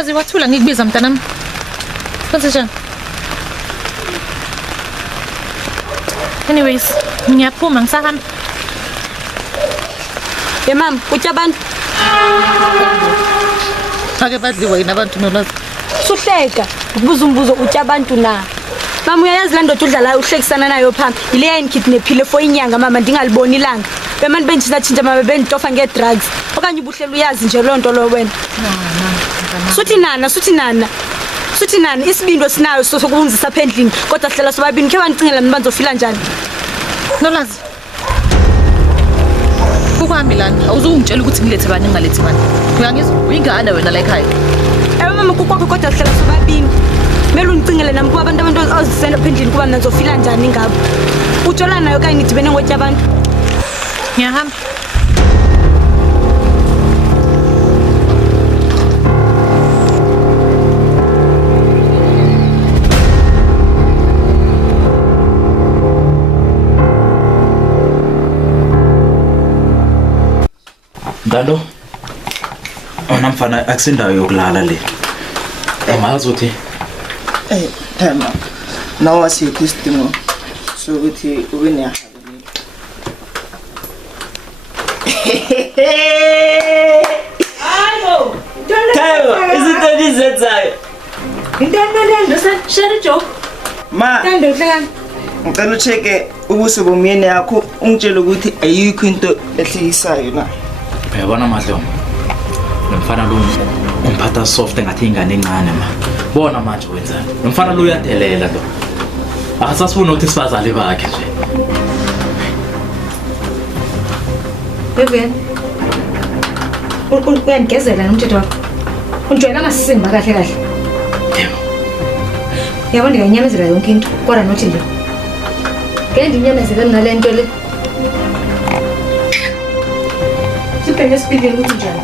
Nolwazi wathula ngikubiza mntanami. Konsenjani? Anyways, ngiyaphuma ngisahamba. Mama, utya abantu. Ake badliwa yini abantu Nolwazi? Suhleka, ukubuza umbuzo utya abantu na. Mama uyayazi la ndoda udlala uhlekisana nayo phambi. Ile yayikidnaphile for inyanga mama ndingaliboni ilanga. Bemani benjisathinta mama benditofa ngedrugs. Okanye ubuhlelo uyazi nje lonto lo wena. Suthi nana. Suthi nani isibindo sinayo sokukunzisa apha endlini kodwa sihlala sobabini ke banicingela nini banzofila njani? Nolwazi. Kukwami lana awuzungitshela ukuthi ngilethe bani ngalethi bani. Uyangizwa uyingane wena la ekhaya. Mama kukwakho kodwa sihlala sobabini. Mele unicingele nami kuba abantu ozisena apha endlini kuba nanzofila njani ngabo. Utshola nayo kanye nidibene ngotya abantu. Ngiyahamba. Ngalo ona mfana akusendayo yokulala le emazi uthi Thema nawe asikho isidingo sokuthi ube nehabeli Hayibo Thema izinto nizenzayo intoni share joke ma uhlekani ngicela ucheke ubuso bomyeni yakho ungitshele ukuthi ayikho into ehlekisayo na uyabona madlomo nomfana lo umphatha soft ngathi ingane encane ma bona manje wenzani nomfana lo uyadelela lo akasasifuna ukuthi sibazali bakhe nje Vivian uyangezela nomthetho wakho unjwayela amasimba kahle kahle yabona ngiyanyamezela yonke into kodwa nothi nje ngende inyamezela nale nto le sibheke speeding ukuthi njani